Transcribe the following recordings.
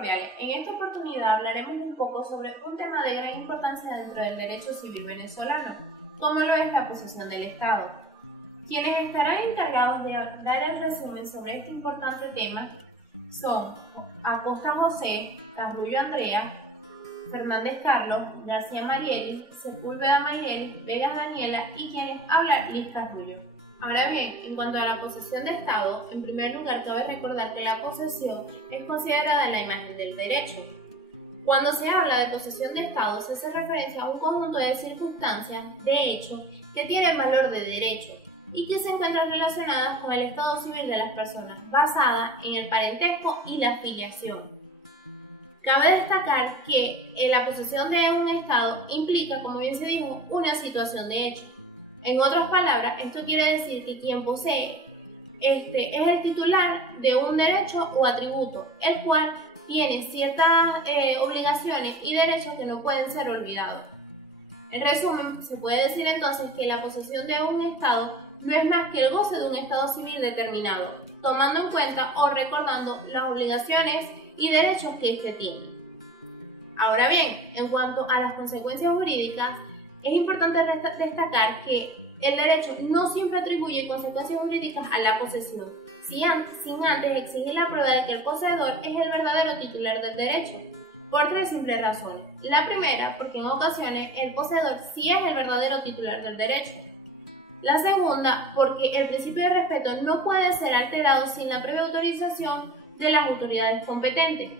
cordiales. En esta oportunidad hablaremos un poco sobre un tema de gran importancia dentro del derecho civil venezolano, como lo es la posesión del Estado. Quienes estarán encargados de dar el resumen sobre este importante tema son Acosta José, Carrullo Andrea, Fernández Carlos, García Marieli, Sepúlveda Marieli, Vegas Daniela y quienes habla Liz Carrullo. Ahora bien, en cuanto a la posesión de Estado, en primer lugar cabe recordar que la posesión es considerada la imagen del derecho. Cuando se habla de posesión de Estado, se hace referencia a un conjunto de circunstancias, de hechos, que tienen valor de derecho y que se encuentran relacionadas con el estado civil de las personas, basada en el parentesco y la filiación. Cabe destacar que la posesión de un Estado implica, como bien se dijo, una situación de hecho. En otras palabras, esto quiere decir que quien posee es el titular de un derecho o atributo, el cual tiene ciertas obligaciones y derechos que no pueden ser olvidados. En resumen, se puede decir entonces que la posesión de un Estado no es más que el goce de un estado civil determinado, tomando en cuenta o recordando las obligaciones y derechos que éste tiene. Ahora bien, en cuanto a las consecuencias jurídicas, es importante destacar que el derecho no siempre atribuye consecuencias jurídicas a la posesión, sin antes exigir la prueba de que el poseedor es el verdadero titular del derecho, por tres simples razones. La primera, porque en ocasiones el poseedor sí es el verdadero titular del derecho. La segunda, porque el principio de respeto no puede ser alterado sin la previa autorización de las autoridades competentes.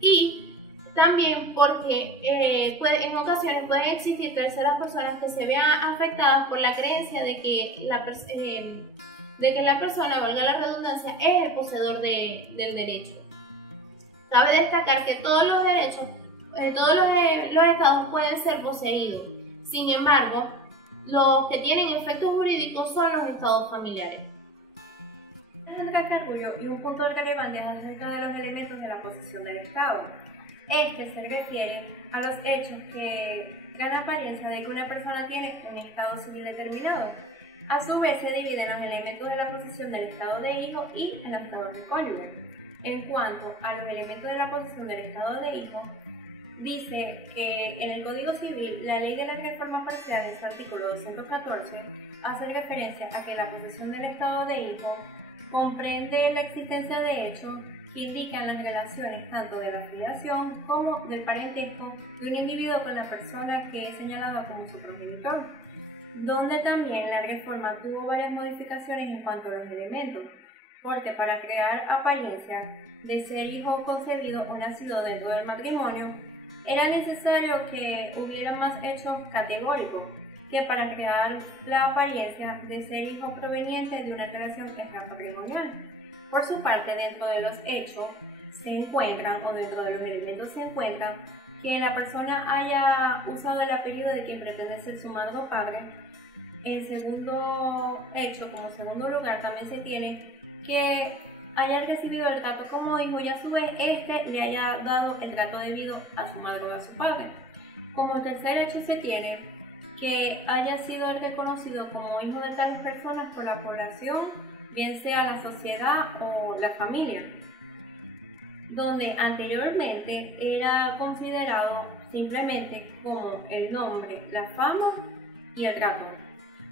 Y también porque en ocasiones pueden existir terceras personas que se vean afectadas por la creencia de que la persona, valga la redundancia, es el poseedor del derecho. Cabe destacar que todos los derechos, los estados pueden ser poseídos. Sin embargo, los que tienen efectos jurídicos son los estados familiares. Entra Carrullo y un punto relevante es acerca de los elementos de la posesión del Estado. Este se refiere a los hechos que dan apariencia de que una persona tiene un estado civil determinado. A su vez se dividen los elementos de la posesión del estado de hijo y el estado de cónyuge. En cuanto a los elementos de la posesión del estado de hijo, dice que en el Código Civil, la Ley de la Reforma Parcial, en su artículo 214, hace referencia a que la posesión del estado de hijo comprende la existencia de hechos que indican las relaciones tanto de la filiación como del parentesco de un individuo con la persona que es señalada como su progenitor, donde también la reforma tuvo varias modificaciones en cuanto a los elementos, porque para crear apariencia de ser hijo concebido o nacido dentro del matrimonio, era necesario que hubiera más hechos categóricos que para crear la apariencia de ser hijo proveniente de una relación extrapatrimonial. Por su parte, dentro de los hechos se encuentran, o dentro de los elementos se encuentran, que la persona haya usado el apellido de quien pretende ser su madre o padre. En segundo hecho, como segundo lugar, también se tiene que haya recibido el trato como hijo y a su vez éste le haya dado el trato debido a su madre o a su padre. Como tercer hecho se tiene que haya sido reconocido como hijo de tales personas por la población, bien sea la sociedad o la familia, donde anteriormente era considerado simplemente como el nombre, la fama y el trato.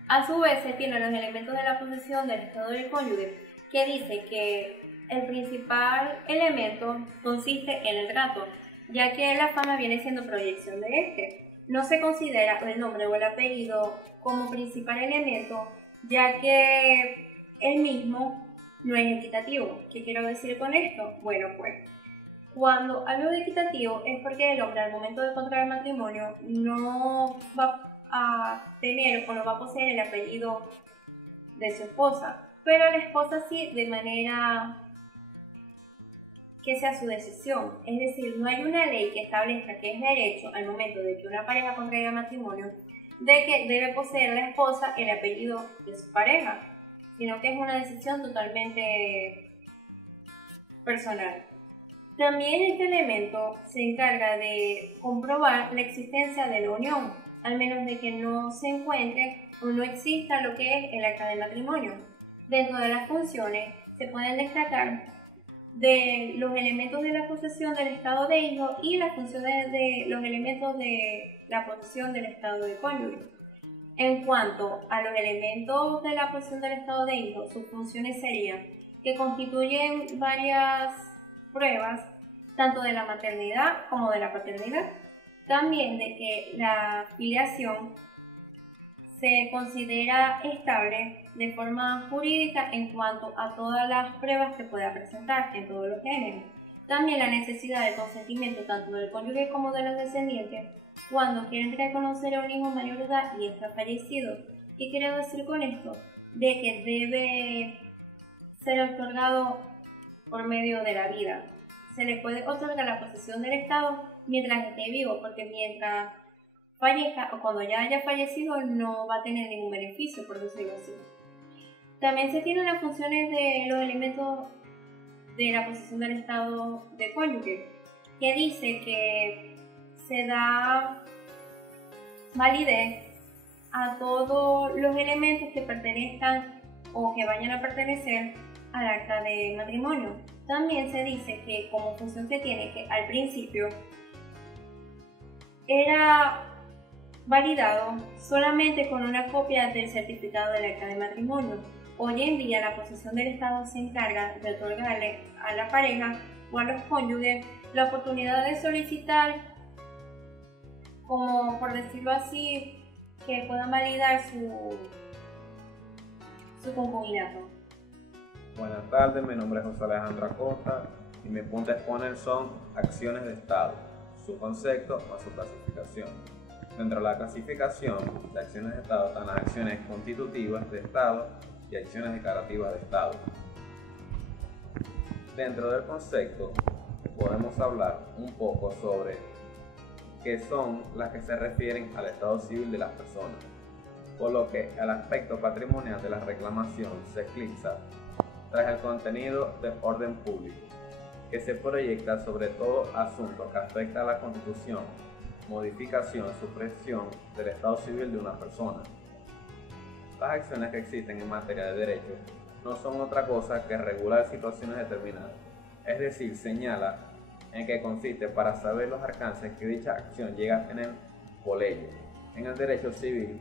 A su vez se tienen los elementos de la posesión del estado del cónyuge, que dice que el principal elemento consiste en el trato, ya que la fama viene siendo proyección de este. No se considera el nombre o el apellido como principal elemento, ya que el mismo no es equitativo. ¿Qué quiero decir con esto? Bueno, pues, cuando hablo de equitativo es porque el hombre al momento de contraer matrimonio no va a tener o no va a poseer el apellido de su esposa, pero la esposa sí de manera que sea su decisión. Es decir, no hay una ley que establezca que es derecho al momento de que una pareja contraiga matrimonio de que debe poseer la esposa el apellido de su pareja, sino que es una decisión totalmente personal. También este elemento se encarga de comprobar la existencia de la unión, al menos de que no se encuentre o no exista lo que es el acta de matrimonio. Dentro de las funciones se pueden destacar de los elementos de la posesión del estado de hijo y las funciones de los elementos de la posesión del estado de cónyuge. En cuanto a los elementos de la posesión del estado de hijo, sus funciones serían que constituyen varias pruebas, tanto de la maternidad como de la paternidad. También de que la filiación se considera estable de forma jurídica en cuanto a todas las pruebas que pueda presentar en todos los géneros. También la necesidad de consentimiento tanto del cónyuge como de los descendientes cuando quieren reconocer a un hijo mayor de edad y está fallecido. ¿Qué quiero decir con esto? De que debe ser otorgado por medio de la vida. Se le puede otorgar la posesión del Estado mientras esté vivo, porque mientras fallezca o cuando ya haya fallecido no va a tener ningún beneficio, por decirlo así. También se tienen las funciones de los elementos de la posesión del estado de cónyuge, que dice que se da validez a todos los elementos que pertenezcan o que vayan a pertenecer al acta de matrimonio. También se dice que como función se tiene que al principio era validado solamente con una copia del certificado del acta de matrimonio. Hoy en día la posesión del Estado se encarga de otorgarle a la pareja o a los cónyuges la oportunidad de solicitar, como por decirlo así, que puedan validar su concubinato. Buenas tardes, mi nombre es José Alejandro Acosta y mi punto a exponer son acciones de Estado, su concepto o su clasificación. Dentro de la clasificación de acciones de Estado están las acciones constitutivas de Estado y acciones declarativas de Estado. Dentro del concepto podemos hablar un poco sobre qué son las que se refieren al estado civil de las personas, por lo que el aspecto patrimonial de la reclamación se eclipsa tras el contenido de orden público, que se proyecta sobre todo asunto que afecta a la Constitución, modificación, supresión del estado civil de una persona. Las acciones que existen en materia de derecho no son otra cosa que regular situaciones determinadas, es decir, señala en qué consiste para saber los alcances que dicha acción llega a tener por ello. En el derecho civil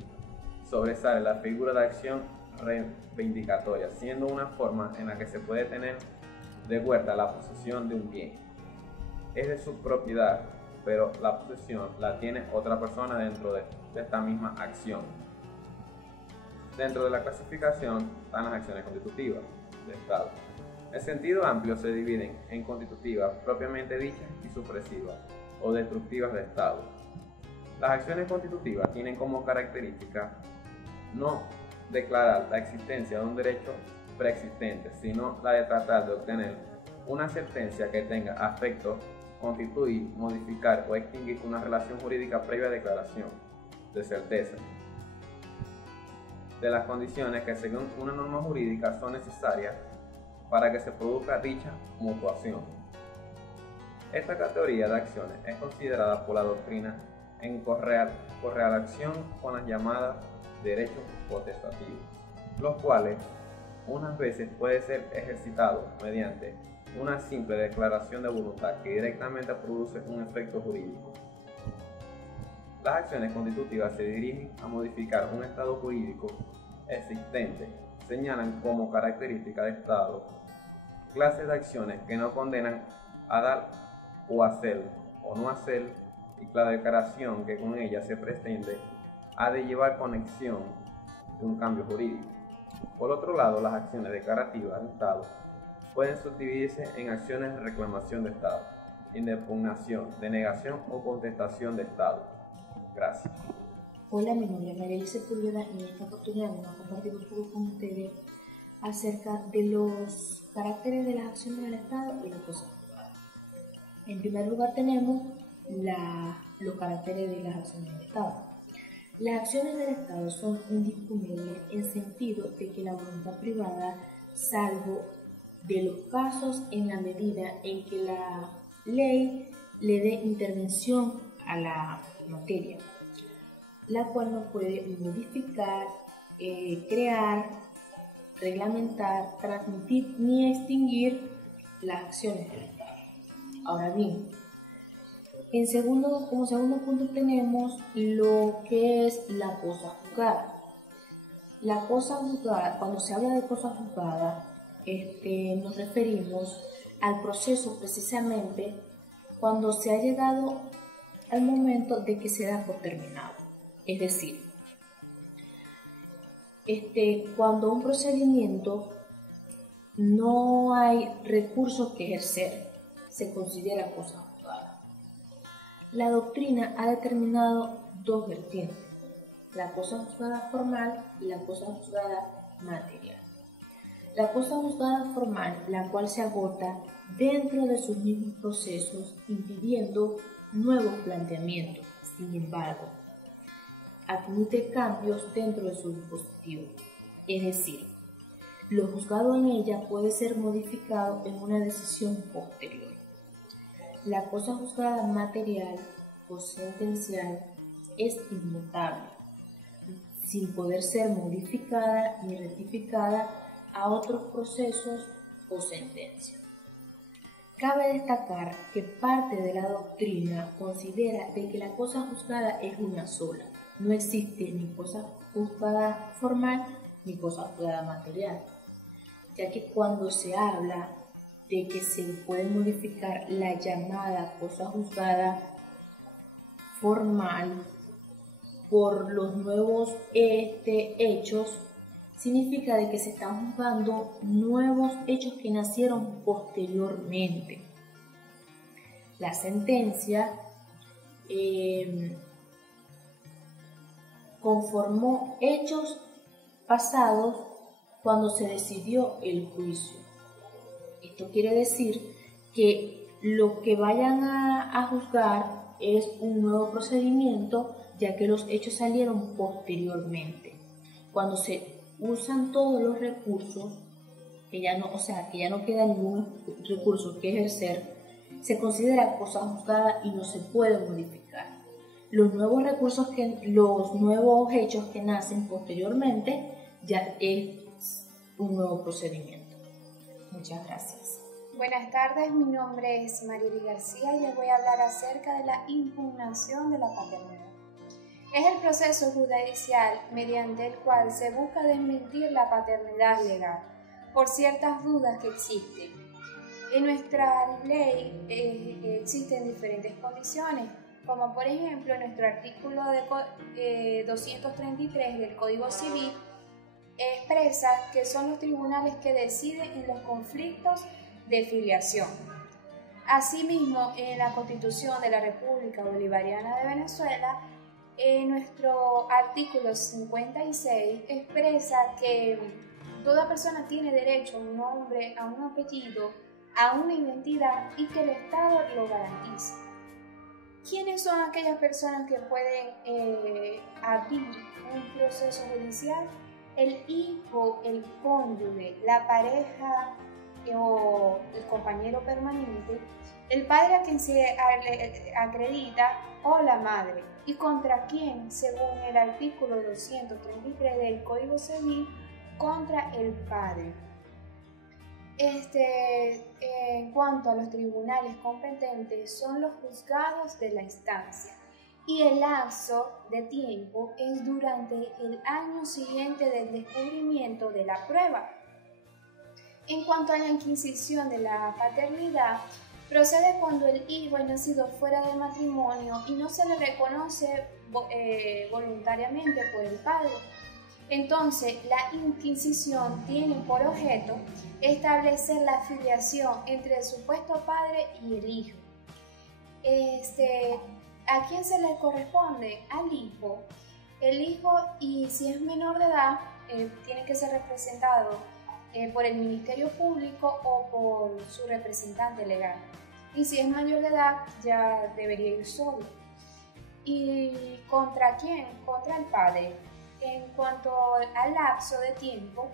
sobresale la figura de acción reivindicatoria, siendo una forma en la que se puede tener de vuelta la posesión de un bien. Es de su propiedad, pero la posesión la tiene otra persona dentro de esta misma acción. Dentro de la clasificación están las acciones constitutivas de Estado. En sentido amplio se dividen en constitutivas propiamente dichas y supresivas o destructivas de Estado. Las acciones constitutivas tienen como característica no declarar la existencia de un derecho preexistente, sino la de tratar de obtener una sentencia que tenga afecto constituir, modificar o extinguir una relación jurídica previa a declaración de certeza de las condiciones que según una norma jurídica son necesarias para que se produzca dicha mutuación. Esta categoría de acciones es considerada por la doctrina en correlación con las llamadas derechos potestativos, los cuales unas veces puede ser ejercitado mediante una simple declaración de voluntad que directamente produce un efecto jurídico. Las acciones constitutivas se dirigen a modificar un estado jurídico existente, señalan como característica de estado clases de acciones que no condenan a dar o hacer o no hacer, y la declaración que con ella se pretende ha de llevar conexión de un cambio jurídico. Por otro lado, las acciones declarativas de Estado pueden subdividirse en acciones de reclamación de Estado, impugnación, denegación o contestación de Estado. Gracias. Hola, mi nombre es María Sepúlveda y en esta oportunidad vamos a compartir un poco con ustedes acerca de los caracteres de las acciones del Estado y las cosas. En primer lugar tenemos los caracteres de las acciones del Estado. Las acciones del Estado son indisponibles en sentido de que la voluntad privada, salvo de los casos en la medida en que la ley le dé intervención a la materia, la cual no puede modificar, crear, reglamentar, transmitir ni extinguir las acciones del Estado. Ahora bien, como segundo punto tenemos lo que es la cosa juzgada. La cosa juzgada, cuando se habla de cosa juzgada, nos referimos al proceso precisamente cuando se ha llegado al momento de que se da por terminado. Es decir, cuando un procedimiento no hay recursos que ejercer, se considera cosa juzgada. La doctrina ha determinado dos vertientes: la cosa juzgada formal y la cosa juzgada material. La cosa juzgada formal, la cual se agota dentro de sus mismos procesos, impidiendo nuevos planteamientos. Sin embargo, admite cambios dentro de su dispositivo, es decir, lo juzgado en ella puede ser modificado en una decisión posterior. La cosa juzgada material o sentencial es inmutable, sin poder ser modificada ni rectificada a otros procesos o sentencias. Cabe destacar que parte de la doctrina considera de que la cosa juzgada es una sola. No existe ni cosa juzgada formal ni cosa juzgada material, ya que cuando se habla de que se puede modificar la llamada cosa juzgada formal por los nuevos hechos, significa de que se están juzgando nuevos hechos que nacieron posteriormente. La sentencia conformó hechos pasados cuando se decidió el juicio. Esto quiere decir que lo que vayan a juzgar es un nuevo procedimiento, ya que los hechos salieron posteriormente. Cuando se usan todos los recursos, que ya no queda ningún recurso que ejercer, se considera cosa juzgada y no se puede modificar. Los nuevos hechos que nacen posteriormente ya es un nuevo procedimiento. Muchas gracias. Buenas tardes, mi nombre es Marily García y les voy a hablar acerca de la impugnación de la paternidad. Es el proceso judicial mediante el cual se busca desmentir la paternidad legal por ciertas dudas que existen. En nuestra ley existen diferentes condiciones, como por ejemplo en nuestro artículo 233 del Código Civil expresa que son los tribunales que deciden en los conflictos de filiación. Asimismo, en la Constitución de la República Bolivariana de Venezuela, nuestro artículo 56 expresa que toda persona tiene derecho a un nombre, a un apellido, a una identidad y que el Estado lo garantiza. ¿Quiénes son aquellas personas que pueden abrir un proceso judicial? El hijo, el cónyuge, la pareja o el compañero permanente, el padre a quien se acredita o la madre. ¿Y contra quién? Según el artículo 233 del Código Civil, contra el padre. En cuanto a los tribunales competentes, son los juzgados de la instancia y el lapso de tiempo es durante el año siguiente del descubrimiento de la prueba. En cuanto a la inquisición de la paternidad, procede cuando el hijo es nacido fuera del matrimonio y no se le reconoce voluntariamente por el padre. Entonces, la inquisición tiene por objeto establecer la filiación entre el supuesto padre y el hijo. ¿A quién se le corresponde? Al hijo. El hijo, y si es menor de edad, tiene que ser representado por el Ministerio Público o por su representante legal. Y si es mayor de edad, ya debería ir solo. ¿Y contra quién? Contra el padre. En cuanto al lapso de tiempo,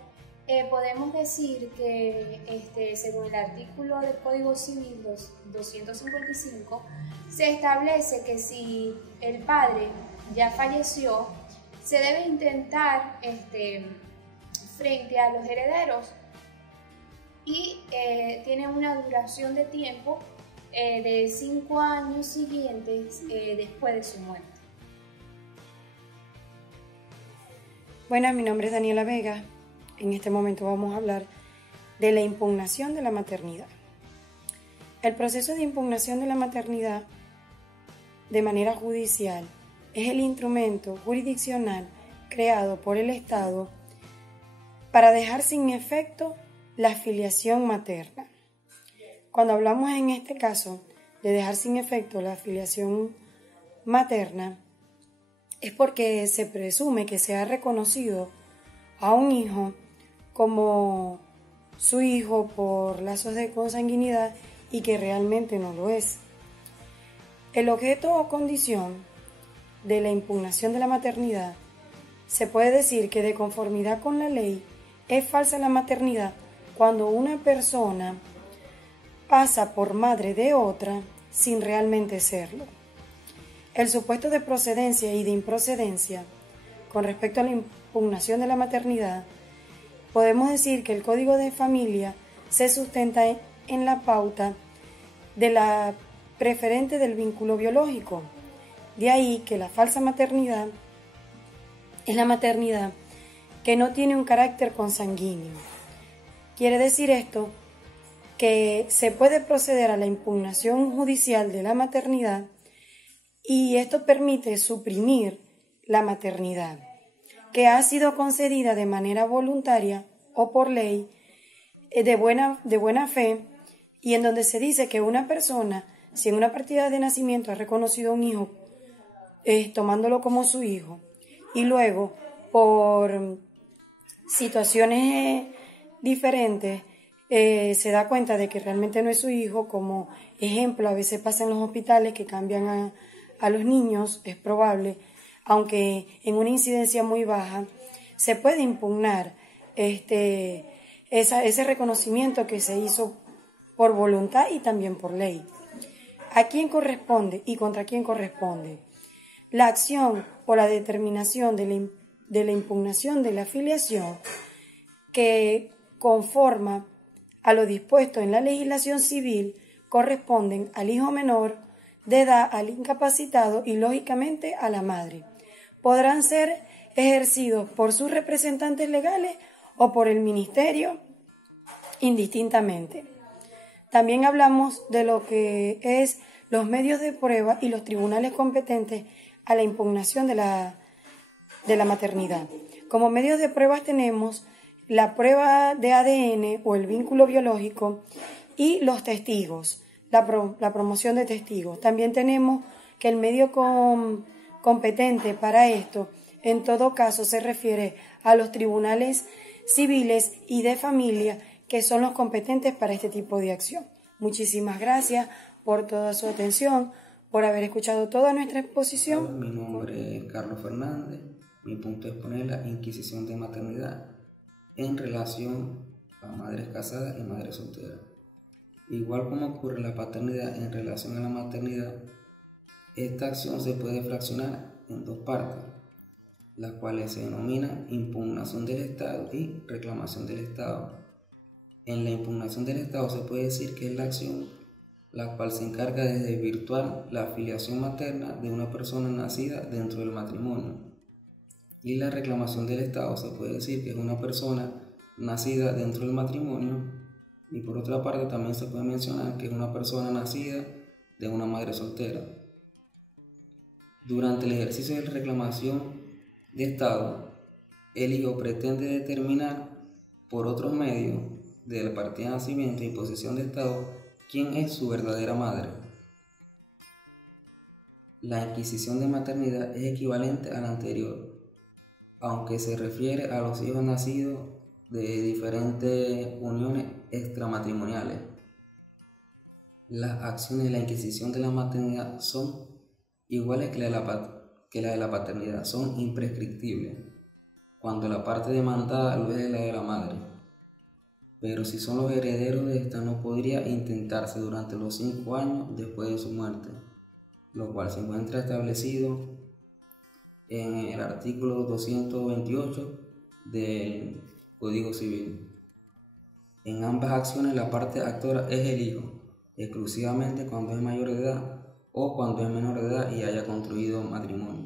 podemos decir que según el artículo del Código Civil 255, se establece que si el padre ya falleció, se debe intentar frente a los herederos y tiene una duración de tiempo de 5 años siguientes después de su muerte. Buenas, mi nombre es Daniela Vega. En este momento vamos a hablar de la impugnación de la maternidad. El proceso de impugnación de la maternidad de manera judicial es el instrumento jurisdiccional creado por el Estado para dejar sin efecto la filiación materna. Cuando hablamos en este caso de dejar sin efecto la filiación materna, es porque se presume que se ha reconocido a un hijo como su hijo por lazos de consanguinidad y que realmente no lo es. El objeto o condición de la impugnación de la maternidad se puede decir que de conformidad con la ley es falsa la maternidad cuando una persona pasa por madre de otra sin realmente serlo. El supuesto de procedencia y de improcedencia con respecto a la impugnación de la maternidad, podemos decir que el Código de Familia se sustenta en la pauta de la preferente del vínculo biológico. De ahí que la falsa maternidad es la maternidad que no tiene un carácter consanguíneo. Quiere decir esto que se puede proceder a la impugnación judicial de la maternidad y esto permite suprimir la maternidad, que ha sido concedida de manera voluntaria o por ley de buena fe y en donde se dice que una persona, si en una partida de nacimiento ha reconocido a un hijo tomándolo como su hijo y luego por situaciones diferentes se da cuenta de que realmente no es su hijo, como ejemplo, a veces pasa en los hospitales que cambian a los niños, es probable, aunque en una incidencia muy baja, se puede impugnar ese reconocimiento que se hizo por voluntad y también por ley. ¿A quién corresponde y contra quién corresponde? La acción o la determinación de la impugnación de la filiación que conforma a lo dispuesto en la legislación civil corresponden al hijo menor de edad, al incapacitado y lógicamente a la madre. Podrán ser ejercidos por sus representantes legales o por el ministerio indistintamente. También hablamos de lo que es los medios de prueba y los tribunales competentes a la impugnación de la maternidad. Como medios de pruebas tenemos la prueba de ADN o el vínculo biológico y los testigos, la promoción de testigos. También tenemos que el medio competente para esto, en todo caso, se refiere a los tribunales civiles y de familia, que son los competentes para este tipo de acción. Muchísimas gracias por toda su atención, por haber escuchado toda nuestra exposición. Mi nombre es Carlos Fernández. Mi punto es poner la inquisición de maternidad en relación a madres casadas y madres solteras. Igual como ocurre la paternidad en relación a la maternidad, esta acción se puede fraccionar en dos partes, las cuales se denominan impugnación del Estado y reclamación del Estado. En la impugnación del Estado se puede decir que es la acción la cual se encarga de desvirtuar la filiación materna de una persona nacida dentro del matrimonio. Y la reclamación del Estado se puede decir que es una persona nacida dentro del matrimonio, y por otra parte también se puede mencionar que es una persona nacida de una madre soltera. Durante el ejercicio de la reclamación de Estado, el hijo pretende determinar por otros medios de la partida de nacimiento y posesión de Estado quién es su verdadera madre. La inquisición de maternidad es equivalente a la anterior, aunque se refiere a los hijos nacidos de diferentes uniones extramatrimoniales. Las acciones de la inquisición de la maternidad son iguales que la de la paternidad, son imprescriptibles, cuando la parte demandada lo es la de la madre. Pero si son los herederos de esta, no podría intentarse durante los 5 años después de su muerte, lo cual se encuentra establecido en el artículo 228 del Código Civil. En ambas acciones la parte actora es el hijo, exclusivamente cuando es mayor de edad o cuando es menor de edad y haya construido matrimonio.